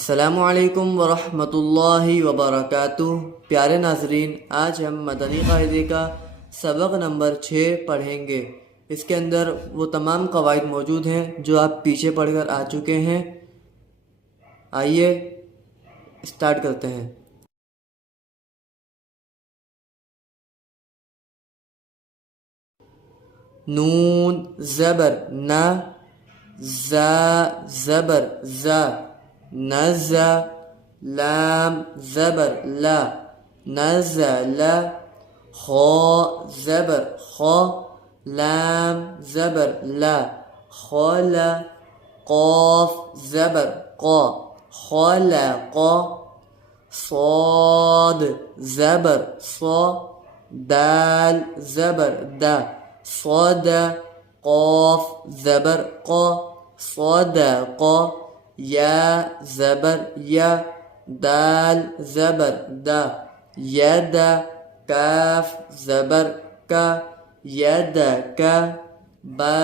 अस्सलामुअलैकुम वरहमतुल्लाहि वबरकातुह। प्यारे नाजरीन, आज हम मदनी क़ाइदे का सबक नंबर 6 पढ़ेंगे। इसके अंदर वो तमाम क़वाइद मौजूद हैं जो आप पीछे पढ़कर आ चुके हैं। आइए स्टार्ट करते हैं। नून ज़बर न, ज़ा ज़बर ज़ा, नज़ा, लाम ज़बर ला, नज़ला, खौ ज़बर खौ, लाम ज़बर ला, खौला, क़ाफ ज़बर क़ा, खौलक़ा, صاد ज़बर ص، दाल ज़बर दा, صدا، قاف ज़बर ق، صدق، या ज़बर या, दाल ज़बर दा, यदा، काफ ज़बर का, यदका, बा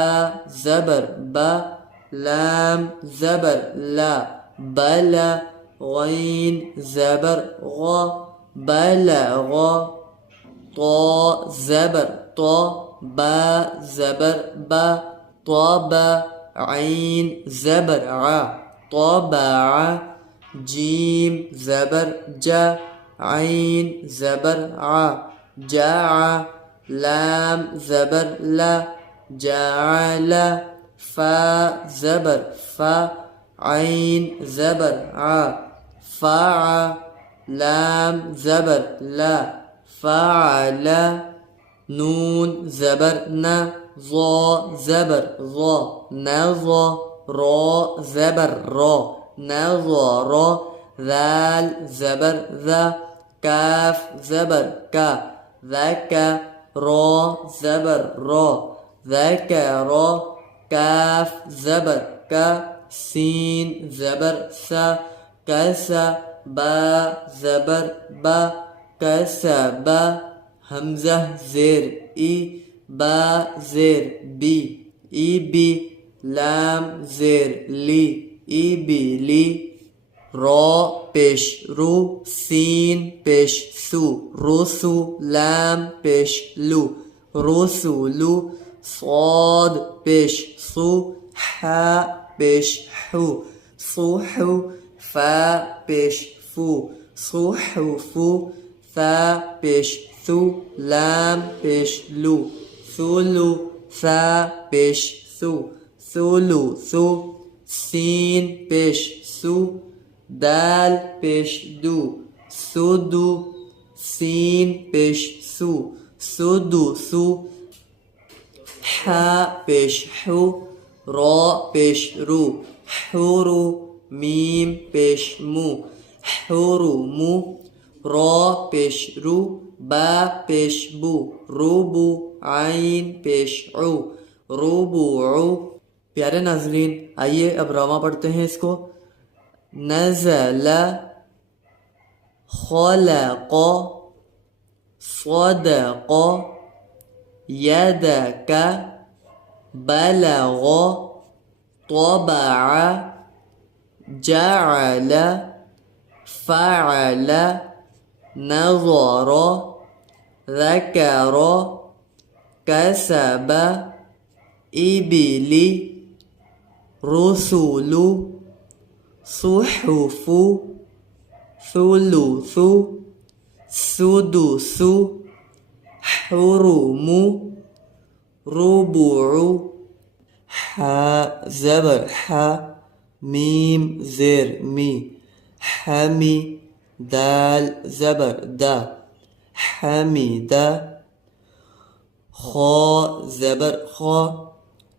ज़बर बा, लाम ज़बर ला, बला, गैन ज़बर ग, बलग, तो ज़बर तो, बा ज़बर बा, तबा, ऐन ज़बर आ, तबा, जीम ज़बर जा, ऐन ज़बर आ, जा, लाम ज़बर ला, जाला, फा ज़बर फा, ऐन ज़बर आ, फ़ा, लाम ज़बर ला, फ़अला, नून ज़बर न, ज़ो ज़बर ज़ो, नज़ो, रो ज़बर रो, नज़रो, ज़ाल ज़बर ज़ा, काफ ज़बर का, ज़का, रो ज़बर रो, ज़करो, काफ ज़बर का, सीन ज़बर सा, कैसा, बा ज़बर बा, कसबा, हमज़ा ज़ेर ई, बा ज़ेर बी, ई बी, लाम ज़ेर ली, ई बी ली, रो पेश रू, सीन पेश सू, रुसू, लाम पेश लू, रुसुलू, صاد पेश सू, हा पेश हू, सूहू, फा पेश फू, सूहुफू, सा पेश सू, लाम पेश लू, सुलू, सा पेश सू, सुलू सू, सीन पेश सू, दाल पेश दू, सुदू, सीन पेश सू, सुदू सू, हा पेश हू, रो पेश रू, हुरू, मीम पेश मू, हुरुमू, रो पेश रू, बा पेश बू, रूबू, आइन पेश ऊ, रूबू। प्यारे नाजरीन, आइए अब रवा पढ़ते हैं इसको। नज़ला, खलक़, सदक़, यदक, बलग़, طبع، جعل، فعل، نظر، ذكر، كسب، إبل، رسل، صحف، ثلث، سدس، حرم، ربع، حاء زبر حا، ميم زير مي، حمي، دال زبر دا، حميدا، خا زبر خا،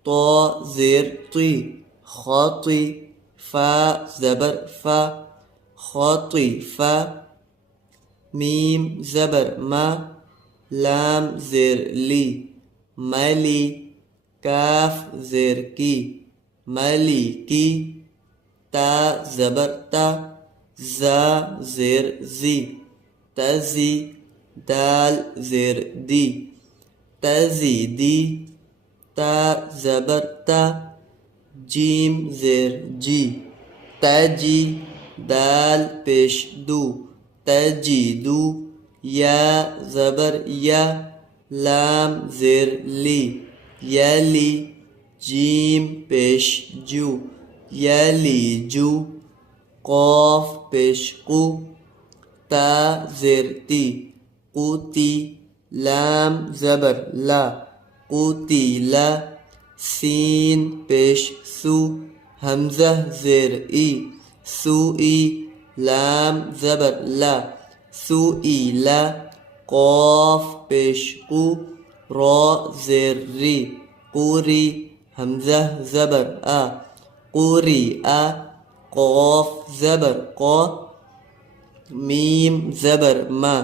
طا زير طي، خاطي، فا زبر فا، خاطفا، ميم زبر ما، لام زير لي، ملي، काफ ज़ेर की, मलिकी, ता ज़बर ता, ज़ा ज़ेर ज़ी, तज़ी, दाल ज़ेर दी, तज़ीदी, ता ज़बर ता, जीम ज़ेर जी, तजी, दाल पेश दू तजीदू या ज़बर या लाम ज़ेर ली यली जीम पेश जू यली जू क़ाफ पेश कू ता ज़ेर ती क़ूती लाम ज़बर ला क़ूतीला सीन पेश सू हमज़ा ज़ेर ई सूई लाम ज़बर ला सूईला क़ाफ पेश कू रा ज़ेर री क़ूरी हमज़ा ज़बर आ क़ूरी आ क़ाफ ज़बर क़ा मीम ज़बर मा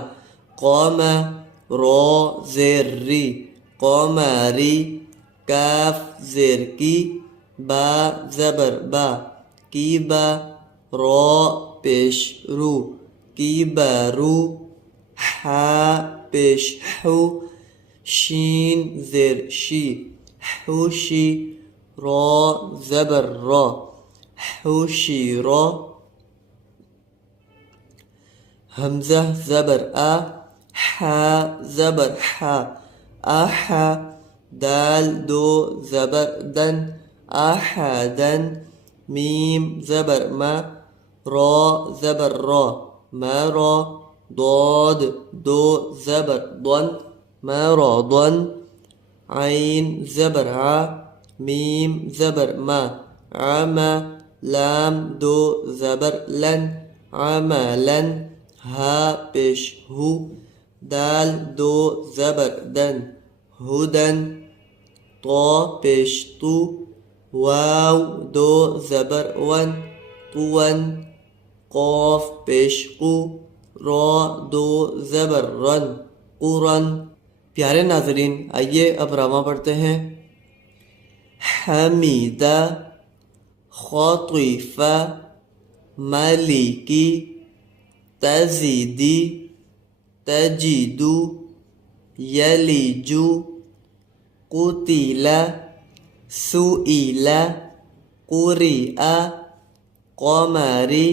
क़ामा रा ज़ेर री क़ामारी काफ ज़ेर की बा ज़बर बा कीबा रा पेश रू कीबारू हा पेश हू शीन ज़ेर शी हुशी रा ज़बर रा हुशी रा हमज़ा ज़बर आ हा ज़बर हा आहा दाल दो ज़बर दन आहादन मीम ज़बर मा रा ज़बर रा मरा ضاد दो ज़बर ضن मरादन आइन ज़बर आ मीम ज़बर मा आमा लाम दो ज़बर लन आमलन हा पेश हु दाल दो ज़बर दन हुदन तो पेश तू वाव दो ज़बर वन तुवन क़ाफ पेश कू रा दो ज़बर रन कुरन। प्यारे नाज़रीन, आइए अब रामा पढ़ते हैं। हमीदा ख़ातिफ़ा मालिकी तज़ीदी तजीदू यलीजू कुतिला सुईला कुरिआ क़मरी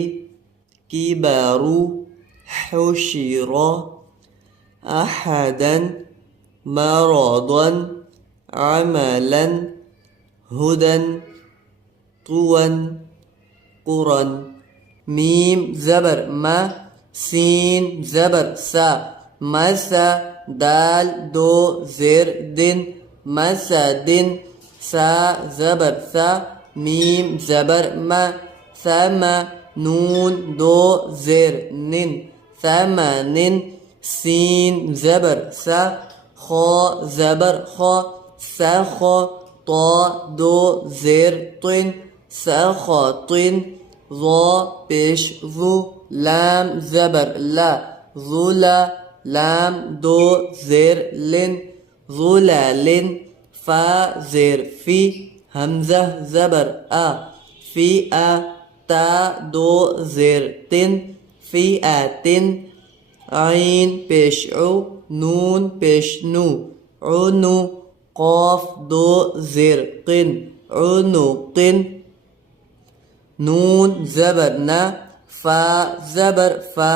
किबारू हुशिरा अहदन मरादन अमलन हुदन तुवन कुरन। मीम ज़बर मा सीन ज़बर सा मसा दाल दो ज़ेर दिन मसा दिन सा ज़बर सा मीम ज़बर मा समा नून दो ज़ेर निन समानिन सीन ज़बर सा खा ज़बर खा सखा ता दो ज़ेर तिन सखातिन ज़ा पेश ज़ू लाम ज़बर ला ज़ुला लाम दो ज़ेर लिन ज़ुलालिन फ़ा ज़ेर फ़ी हमज़ा ज़बर आ फ़ी आ ता दो ज़ेर तिन फ़ी आतिन आइन पेश उ नून पेश नू उनु क़ाफ दो ज़ेर क़िन उनुक़िन नून ज़बर ना फ़ा ज़बर फ़ा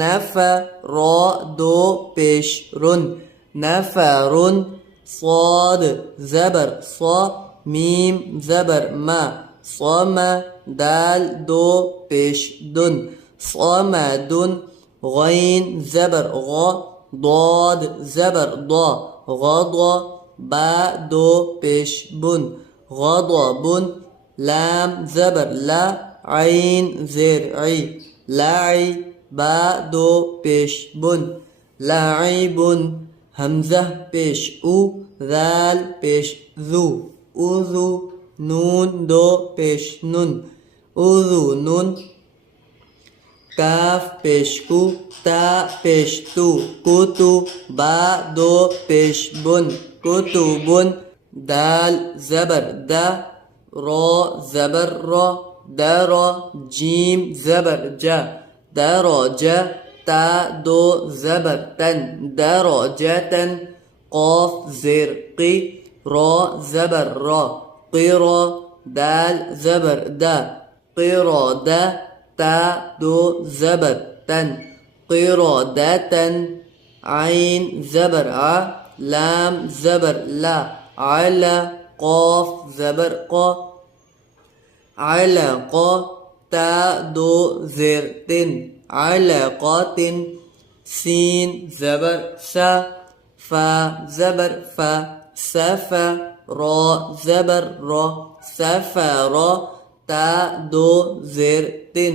नफ़ा रा दो पेश रुन नफ़रुन صاد ज़बर सा मीम ज़बर मा सामा दाल दो पेश दुन सामादुन गैन ज़बर गा ضاد ज़बर दा गदा बा दो पेश बुन गदाबुन लाम ज़बर ला आइन ज़ेर आई लाई बा दो पेश बुन लाइबुन हमज़ा पेश उ दाल पेश ज़ू उज़ू नून दो पेश नुन उज़ुनुन काफ पेश कु ता पेश तू कुतु बा दो पेश बुन कुतुबुन दाल ज़बर दा रा ज़बर रा दरा जीम ज़बर जा दराजा ता दो ज़बर तन दराजतन क़ाफ ज़ेर क़ी रा ज़बर रा क़िरा दाल ज़बर दा क़िरादा تا دو زبر تن قرادة عين زبر ع لام زبر لا على قاف زبر قا علق تا دو زير تن علقات سين زبر سا فا زبر فا سفا را زبر را سفر تا دو زير تن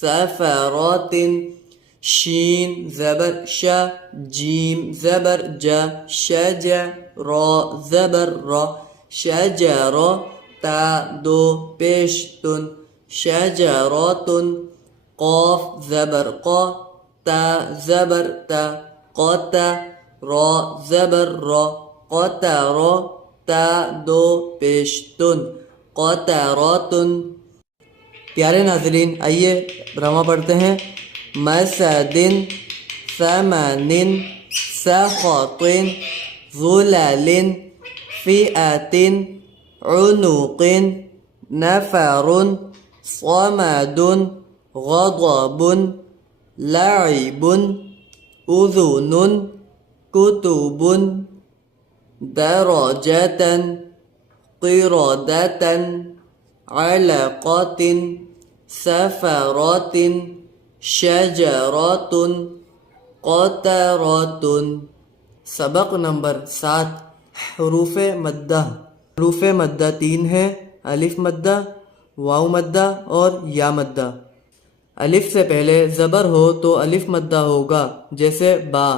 سفرات شين زبر شا جيم زبر جا شجا را زبر را شجر تا دو پیشتن شجرات قاف زبر قا تا زبر تا قتا را زبر را قطر تا دو پیشتن قطرات प्यारे नाजरीन आइए ड्रामा पढ़ते हैं मसदिन समानिन सखतिन ज़ुललिन फ़िअतिन उनुक़िन नफ़रुन समदुन गज़बुन लइबुन उज़ुनुन कुतुबुन दरजतन क़िरदतन علقات سفرات शजरात क़तरात। सबक नंबर 7 हरूफ मद्दा। हरूफ मद्दा 3 है, अलिफ मद्दा, वाव मद्दा और या मद्दा। अलिफ से पहले ज़बर हो तो अलिफ मद्दा होगा, जैसे बा।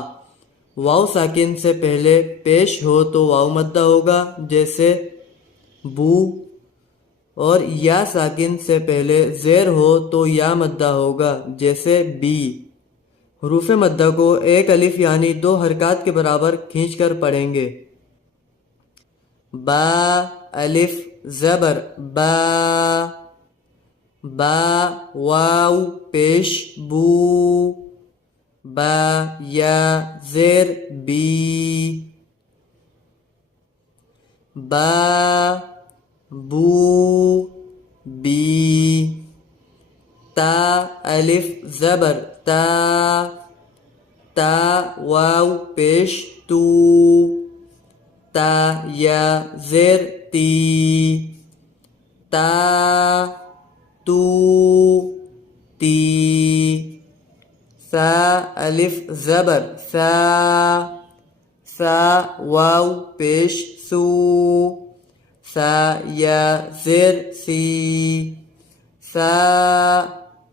वाव साकिन से पहले पेश हो तो वाव मद्दा होगा, जैसे बू। और या साकिन से पहले ज़ेर हो तो या मद्दा होगा, जैसे बी। हरूफ मद्दा को एक अलिफ यानी 2 हरकत के बराबर खींचकर पढ़ेंगे। बा अलिफ ज़बर बा, बा वाव पेश बू, बा या ज़ेर बी, बा बू बी। ता अलिफ ज़बर ता, ता वाव पेश तू, ता या ज़ेर ती, ता तू ती। सा अलिफ ज़बर सा, सा वाव पेश सू, सा या ज़ेर सी, सा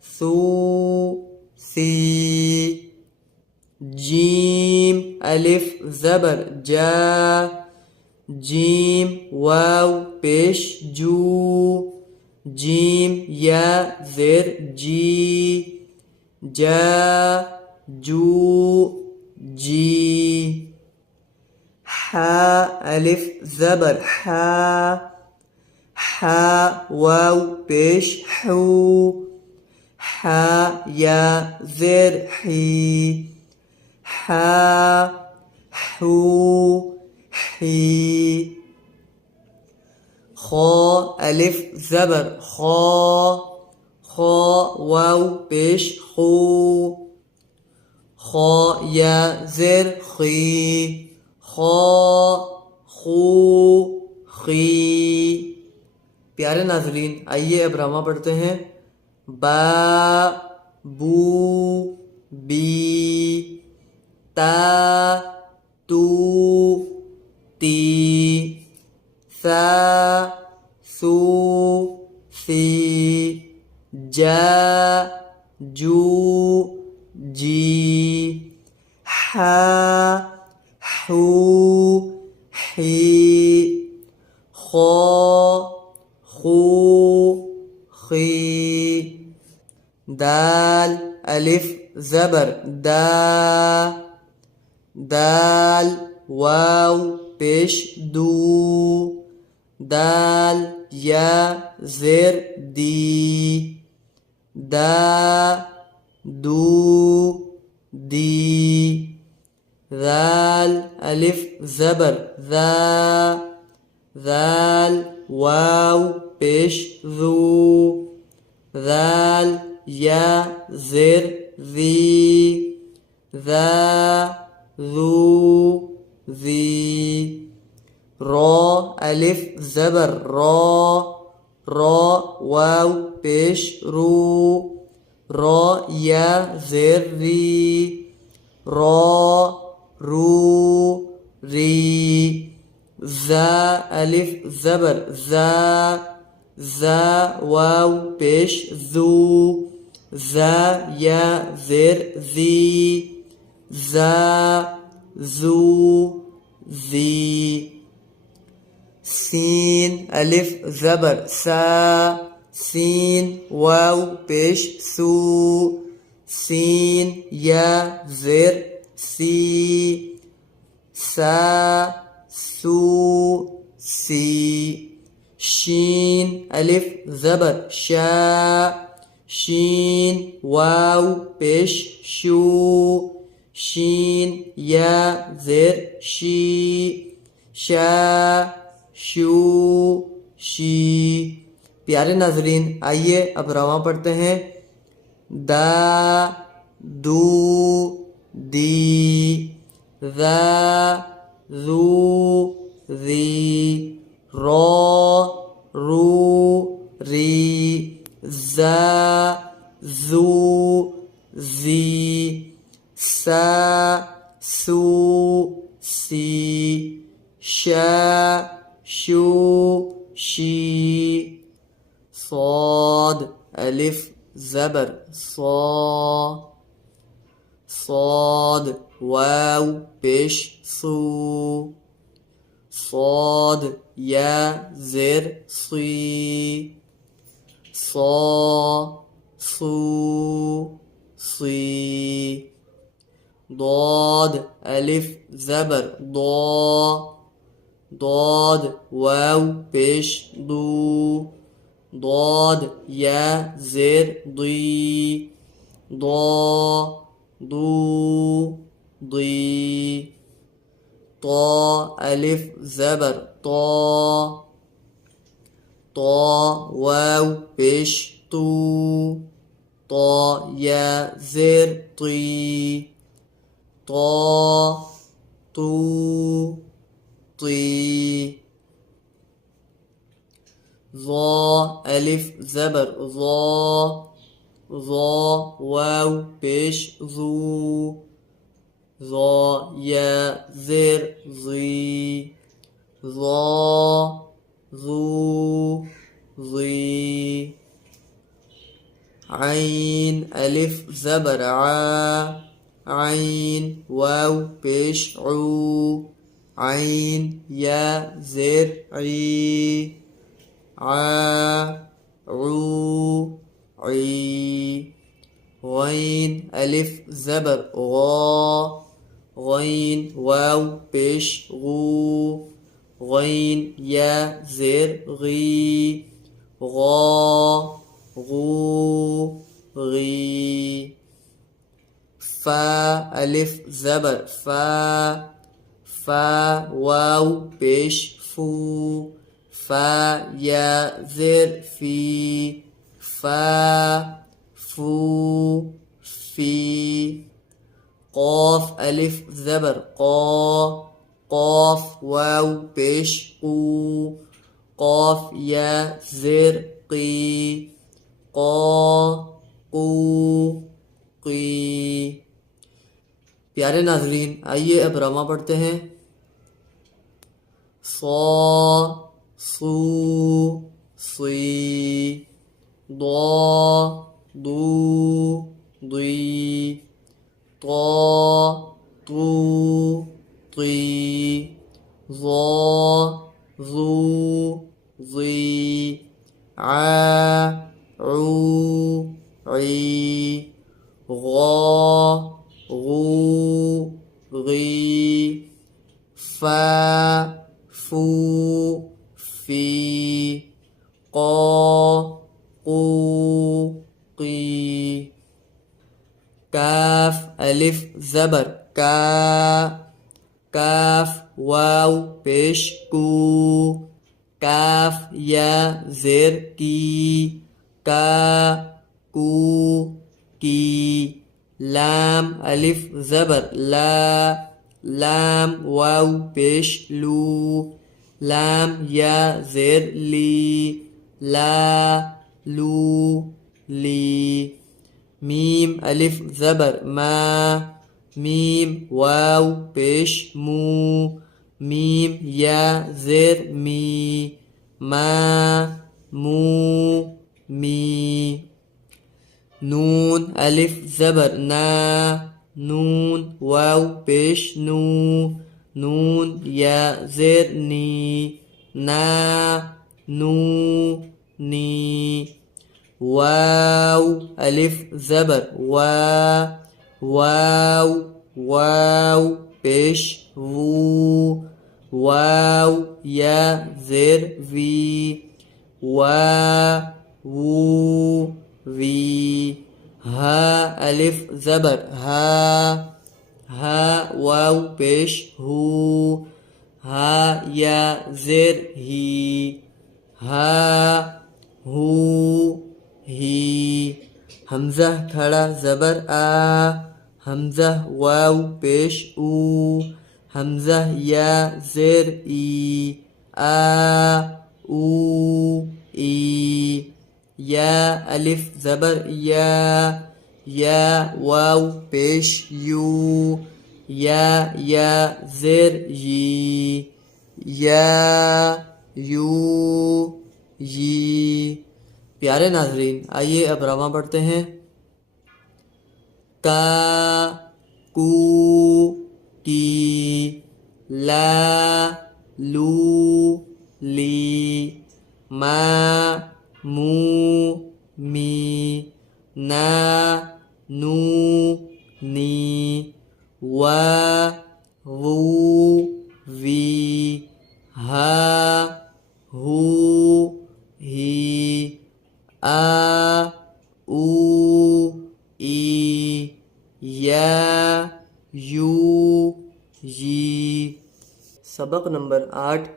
सू सी। जीम अलिफ ज़बर जा, जीम वाव पेश जू, जीम या ज़ेर जी, जा जू जी। हा अलिफ ज़बर हा, हा वाव पेश हू, हा या ज़ेर ही, हा हू ही। खो अलिफ ज़बर खो, खो वाव पेश खू, खो या ज़ेर खी, खो खू खी। प्यारे नाज़रीन आइए अब ड्रामा पढ़ते हैं। बा बू बी, ता तू ती, सा सू सी, जा जू जी, हा हू ही, खो खू खी। दाल अलिफ ज़बर दा, दाल वाव पेश दू, दाल या ज़ेर दी, दा दू दी। ज़ाल अलिफ ज़बर ज़ा, ज़ाल वाव पेश ज़ू, ज़ाल या ज़ेर ज़ी, ज़ा ज़ू ज़ी। रॉ अलिफ ज़बर रॉ, रॉ वाव पेश रू, रॉ या ज़ेर री, रॉ रू री। ज़ा अलिफ ज़बर ज़ा, ज़ा वाव पेश ज़ू, ज़ा या ज़ेर ज़ी, ज़ा ज़ू ज़ी। सीन अलिफ ज़बर सा, सीन वाव पेश सू, सीन या ज़ेर सी, सा सू सी। शीन अलिफ ज़बर शा, शीन वाव पेश शू, शीन या ज़ेर शी, शा शू शी। प्यारे नाजरीन, आइए अब रवा पढ़ते हैं। दा दू दी, ज़ा ज़ू ज़ी, रॉ रू री, ज़ा ज़ू ज़ी, सा सू सी, शा शू शी। صاد ألف زبر صا، صاد واو بش صو، صاد يا زر صي، صا صو صي. ضاد ألف زبر ضا، ضاد واو بش ضو، ضاد يا زر ضي، ضا ضو ضي. طا ألف زبر طا، طا واو بش طو، طا يا زر طي، طا طو طي. ظا ألف زبر ظا، ظا واو بش ظو، ظا يا زر ظي، ظا ظو ظي. عين ألف زبر عا، عين واو بش عو، عين يا زر عي، عا عو عي. غين ألف زبر غا، غين واو بش غو، غين يا زر غي، غا غو غي. فا ألف زبر فا، فا واو بش فو، فا يا زر في، فا فو في. قاف ألف زبر قا، قاف واو بش قو، قاف يا زر قي، قا قو قي. प्यारे नाजरीन, आइए अब रमा पढ़ते हैं। صا صو صي، ضا ضو ضي، طا طو طي، ظا ظو ظي، عا عو عي، غا غو غي، فا فو في، قا قو قي. كاف ألف زبر كا، كاف واو بش كو، كاف يا زر كي، كا कू की। लाम अलिफ ज़बर ला, लाम वाव पेश लू, लाम या ज़ेर ली, ला लू ली। मीम अलिफ ज़बर मा, मीम वाव पेश मू, मीम या ज़ेर मी, मा मू मी। नून अलिफ ज़बर ना, नून वाव पेश नू, नून या ज़ेर नी, ना नू नी। वाव अलिफ ज़बर वा, वाव वाव पेश वू, वाव या ज़ेर वी, वा वू वी। हा अलिफ ज़बर हा, हा वाव पेश हू, हा या ज़ेर ही, हा हू ही। हमज़ा खड़ा ज़बर आ, हमज़ा वाव पेश ऊ, हमज़ा या ज़ेर ई, आ ऊ ई। या अलिफ ज़बर या वाव पेश यू, या ज़ेर यी, या यू यी। प्यारे नाजरीन, आइए अब रवा पढ़ते हैं। का कू की, ला लू ली, मा मू मी, ना नू नी, वा वू वी, हा हू ही, आ ऊ ई, या यू यी। सबक नंबर 8,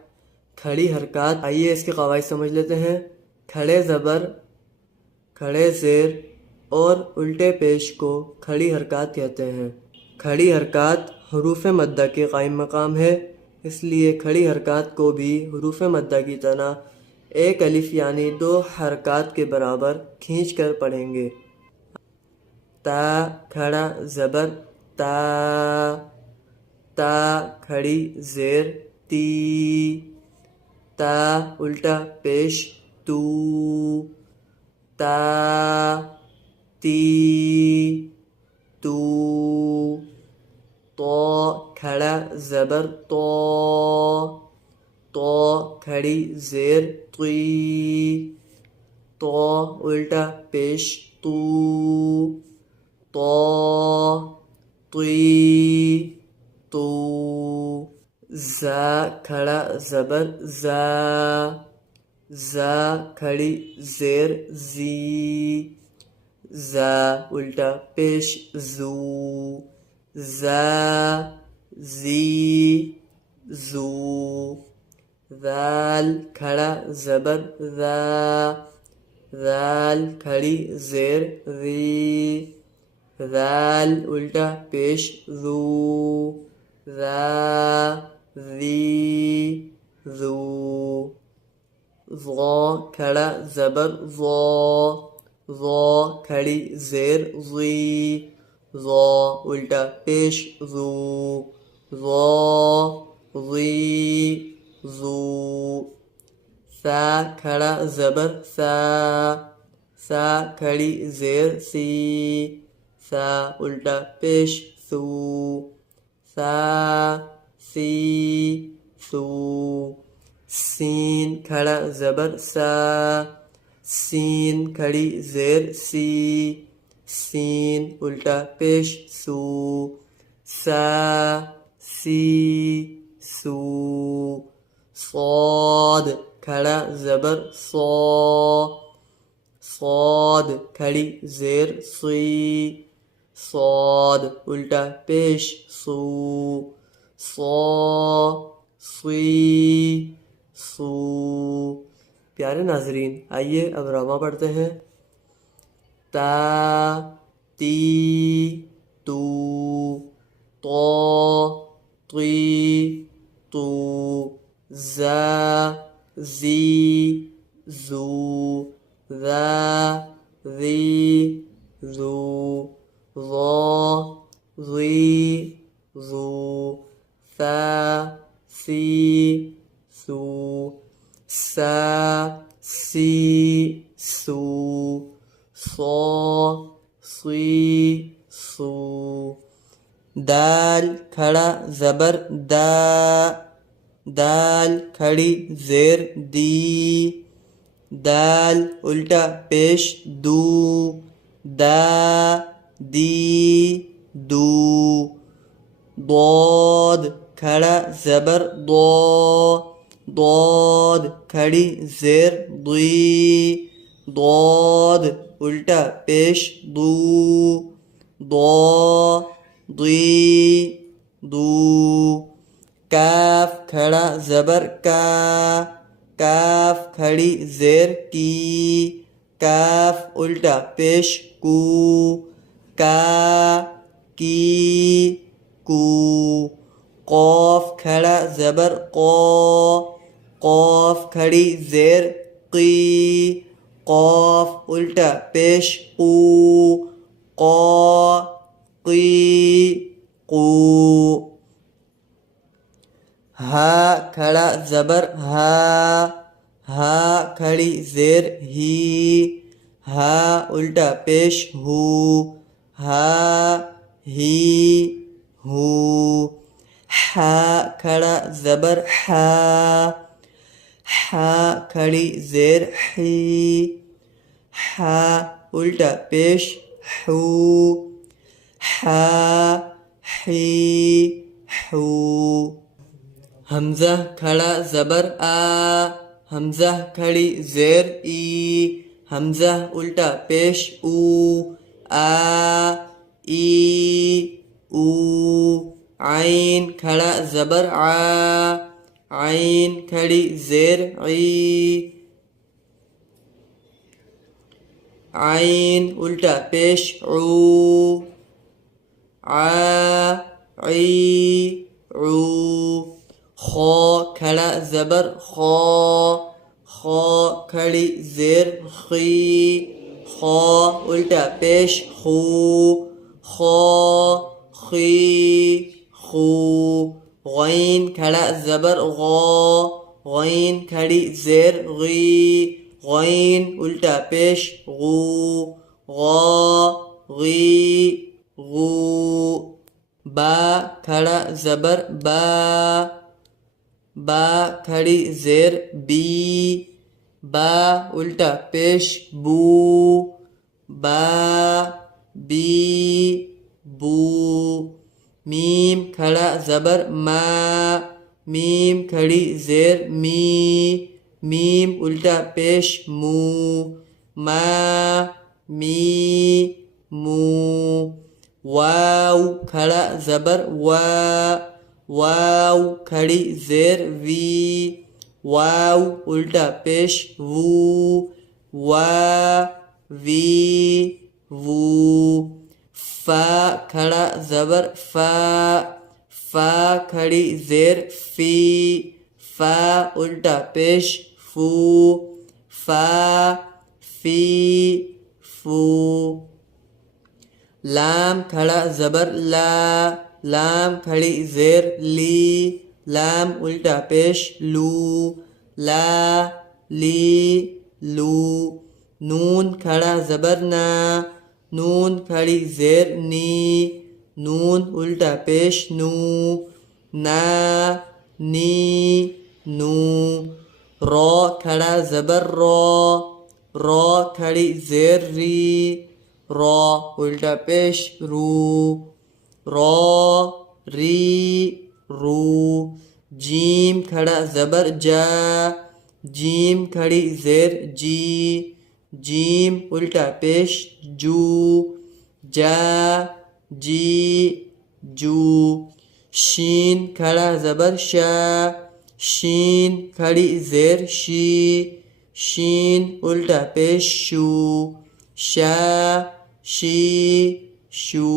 खड़ी हरकत। आइए इसके कवायद समझ लेते हैं। खड़े ज़बर, खड़े ज़ेर और उल्टे पेश को खड़ी हरकत कहते हैं। खड़ी हरकत हरूफ मद्दा के कायम मकाम है, इसलिए खड़ी हरकत को भी हरूफ मद्दा की तरह एक अलिफ यानी 2 हरकत के बराबर खींच कर पढ़ेंगे। ता खड़ा ज़बर ता, ता खड़ी ज़ेर ती, ता उल्टा पेश तू, ता ती तू। तो खड़ा ज़बर तो, तो खड़ी ज़ेर तुई, तो उल्टा पेश तू, तो तुई तू। ज़ा खड़ा ज़बर ज़ा, ज़ा खड़ी ज़ेर ज़ी, ज़ा उल्टा पेश ज़ू, ज़ा ज़ी ज़ू। ज़ाल खड़ा ज़बर ज़ा, ज़ाल खड़ी ज़ेर ज़ी, ज़ाल उल्टा पेश ज़ू, ज़ा ज़ी ज़ू। ज़ो खड़ा ज़बर ज़ो, ज़ो खड़ी ज़ेर ज़ी, ज़ो उल्टा पेश ज़ू, ज़ो ज़ी ज़ू। सा खड़ा ज़बर सा, सा खड़ी ज़ेर सी, सा उल्टा पेश सू, सा सी सू। सीन खड़ा ज़बर सा, सीन खड़ी ज़ेर सी, सीन उल्टा पेश सू, सा सी सू। सौद खड़ा ज़बर सौ, सौद खड़ी ज़ेर सी, सौद उल्टा पेश सू, सौ सी सू। प्यारे नाजरीन, आइए अब रमा पढ़ते हैं। ता ती तू तो ती तू जा जी जू ذا ذي ذو ظا ظي ظو ثا ثي ثو سا سي سو صا صي صو दाल खड़ा ज़बर दा दाल खड़ी ज़ेर दी दाल उल्टा पेश दू दा दी दू ضاد खड़ा ज़बर दो ضاد खड़ी ज़ेर दी ضاد उल्टा पेश दू दो दी दू काफ खड़ा ज़बर का काफ खड़ी ज़ेर की काफ उल्टा पेश कू का की कू कौफ खड़ा ज़बर को कौफ खड़ी ज़ेर की कौफ उल्टा पेश कू कौ की कू हा खड़ा ज़बर हा हा खड़ी ज़ेर ही हा उल्टा पेश हू हा ही हू हा खड़ा ज़बर हा हा खड़ी ज़ेर ही हा उल्टा पेश हू हा ही हू हमज़ा खड़ा ज़बर आ हमज़ा खड़ी ज़ेर ई हमज़ा उल्टा पेश ऊ आ ई ऊ आइन खड़ा ज़बर आ आइन खड़ी ज़ेर ई आइन उल्टा पेश ऊ आ ई ऊ खो खड़ा ज़बर खो खो खड़ी ज़ेर खी खो उल्टा पेश खू खो खी खू गैन खड़ा ज़बर गो गैन खड़ी ज़ेर गी गैन उल्टा पेश गू गो गी गू बा खड़ा ज़बर बा बा खड़ी ज़ेर बी बा उल्टा पेश बू बा बी बू मीम खड़ा ज़बर मा मीम खड़ी ज़ेर मी मीम उल्टा पेश मू मा मी मू वाव खड़ा ज़बर वा वाव खड़ी ज़ेर वी वाव उल्टा पेश वू वा वी वू फा खड़ा ज़बर फा फा खड़ी ज़ेर फी फा उल्टा पेश फू फा फी फू लाम खड़ा ज़बर ला लाम खड़ी ज़ेर ली लाम उल्टा पेश लू ला ली लू नून खड़ा ज़बर ना नून खड़ी ज़ेर नी नून उल्टा पेश नू ना नी नू रो खड़ा ज़बर रो रो खड़ी ज़ेर री रो उल्टा पेश रू रो री रू जीम खड़ा ज़बर जा जीम खड़ी ज़ेर जी जीम उल्टा पेश जू जा जी जू शीन खड़ा ज़बर शा शीन खड़ी ज़ेर शी शीन उल्टा पेश शू शा शी शू।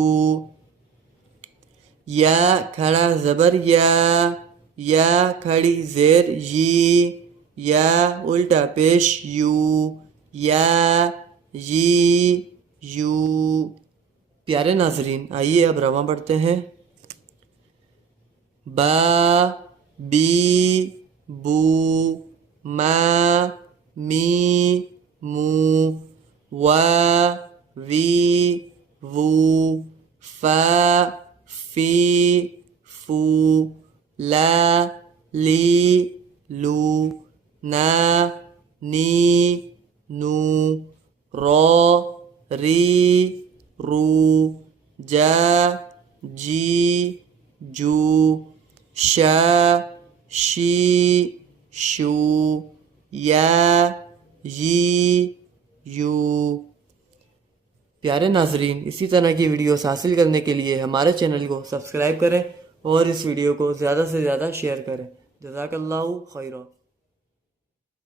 या खड़ा ज़बर या खड़ी ज़ेर यी, या उल्टा पेश यू, या यी यू। प्यारे नाजरीन, आइए अब रवां पढ़ते हैं। बा बी बू, मा मी मू, वा वी वू, फा फी फू, ला ली लू, ना नी नू, रो री रू, जा जी जू, शा शी शू, या यी यू। प्यारे नाजरीन, इसी तरह की वीडियोस हासिल करने के लिए हमारे चैनल को सब्सक्राइब करें और इस वीडियो को ज़्यादा से ज़्यादा शेयर करें। जज़ाकल्लाहु खैरा।